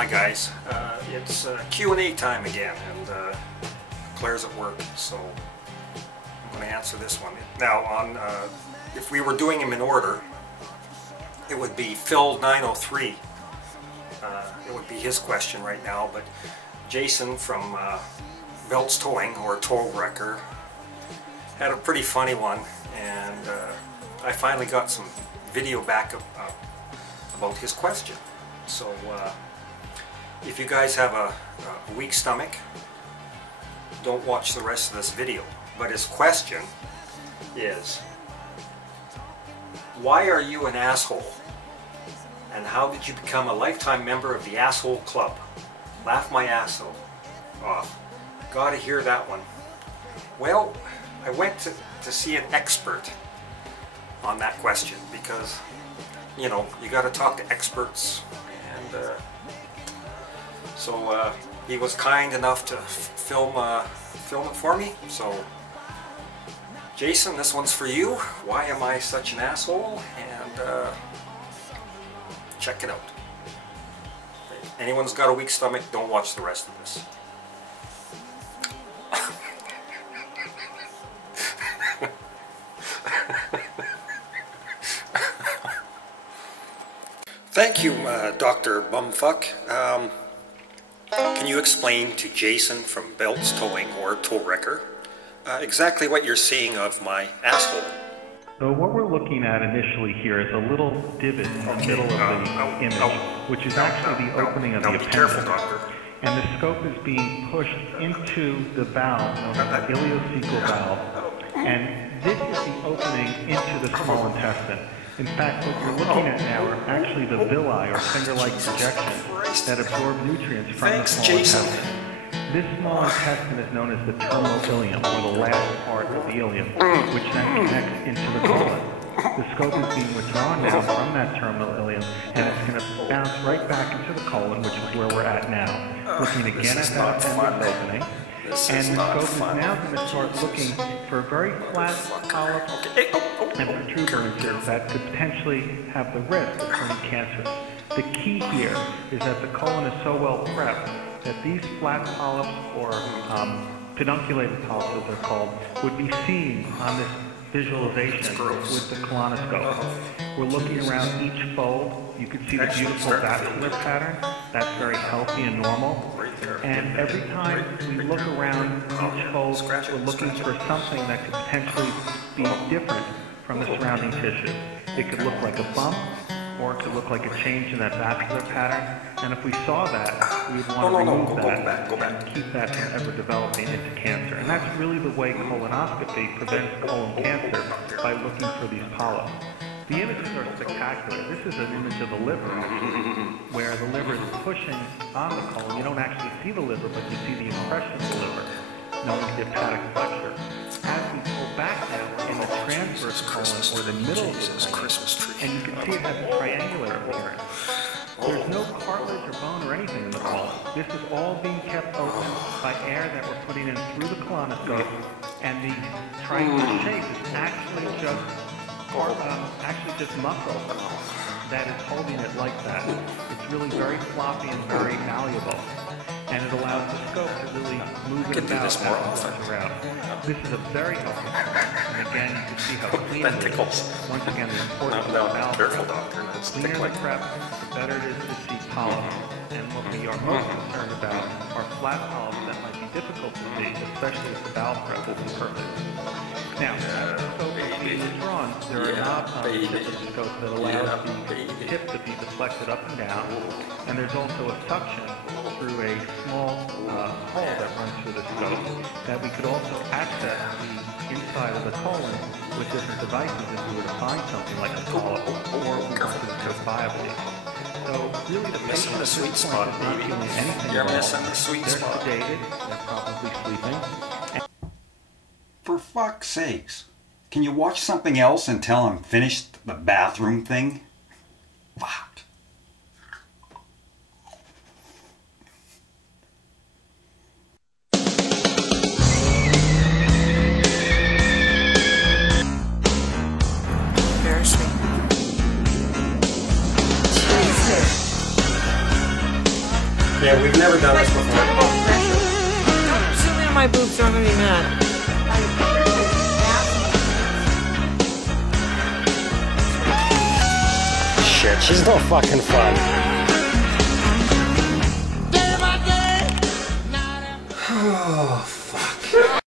Hi guys, it's Q&A time again, and Claire's at work, so I'm going to answer this one. Now, if we were doing them in order, it would be Phil 903. It would be his question right now, but Jason from Beltstowing, or Towrecker, had a pretty funny one, and I finally got some video back about his question. So if you guys have a weak stomach, don't watch the rest of this video. But his question is, why are you an asshole? And how did you become a lifetime member of the Asshole Club? Laugh my ass off. Gotta hear that one. Well, I went to see an expert on that question because, you know, you gotta talk to experts, and so he was kind enough to film it for me. So Jason, this one's for you. Why am I such an asshole? And check it out. If anyone's got a weak stomach, don't watch the rest of this. Thank you, Dr. Bumfuck. Can you explain to Jason from Beltstowing or Towrecker exactly what you're seeing of my asshole? So what we're looking at initially here is a little divot in the middle of the image, which is actually the opening of the appendix. Be careful, doctor. And the scope is being pushed into the valve, known as the ileocecal valve. And this is the opening into the small intestine. In fact, what you're looking at now are actually the villi, or finger-like projections, that absorb nutrients from the small intestine. This small intestine is known as the terminal ileum, or the last part of the ileum, which then connects into the colon. The scope is being withdrawn now from that terminal ileum, and it's going to bounce right back into the colon, which is where we're at now. Looking again at that appendix opening. And the scope is now going to start looking for very flat polyps and protuberances that could potentially have the risk of turning cancerous. The key here is that the colon is so well prepped that these flat polyps, or pedunculated polyps as they're called, would be seen on this visualization with the colonoscope. We're looking around each fold. You can see the beautiful vascular pattern. That's very healthy and normal. And every time we look around each fold, we're looking for something that could potentially be different from the surrounding tissue. It could look like a bump, or it could look like a change in that vascular pattern. And if we saw that, we would want to remove that and keep that from ever developing into cancer. And that's really the way colonoscopy prevents colon cancer, by looking for these polyps. The images are spectacular. This is an image of the liver, where the liver is pushing on the colon. You don't actually see the liver, but you see the impression of the liver, known as the hepatic flexure. As we pull back now in the transverse colon, or the middle of the colon, and you can see it has a triangular appearance. There's no cartilage or bone or anything in the colon. This is all being kept open by air that we're putting in through the colonoscope, and the triangular shape is actually just muscle that is holding it like that. It's really very floppy and very malleable, and it allows the scope to really move it about as it goes around. This is a very healthy colon, and again, you can see how clean it is. Once again, the importance of the valve prep. The cleaner the prep, the better it is to see polyps. And what we are most concerned about are flat polyps that might be difficult to see, especially if the valve prep isn't perfect. Now, as the scope is being withdrawn, there are knobs on the tip of the scope that allows the tip to be deflected up and down, and there's also a suction through a small hole that runs through the scope that we could also access the inside of the colon with different devices if we were to find something like a polyp, or we wanted to take biopsy. So really, the patient at this point is not feeling anything at all. They're sedated, they're probably sleeping. For fuck's sakes, can you watch something else until I'm finished the bathroom thing? Fuck. Yeah, we've never done this Talk before. about pressure. Don't zoom in on my boobs or I'm gonna be mad. Shit, she's no fucking fun.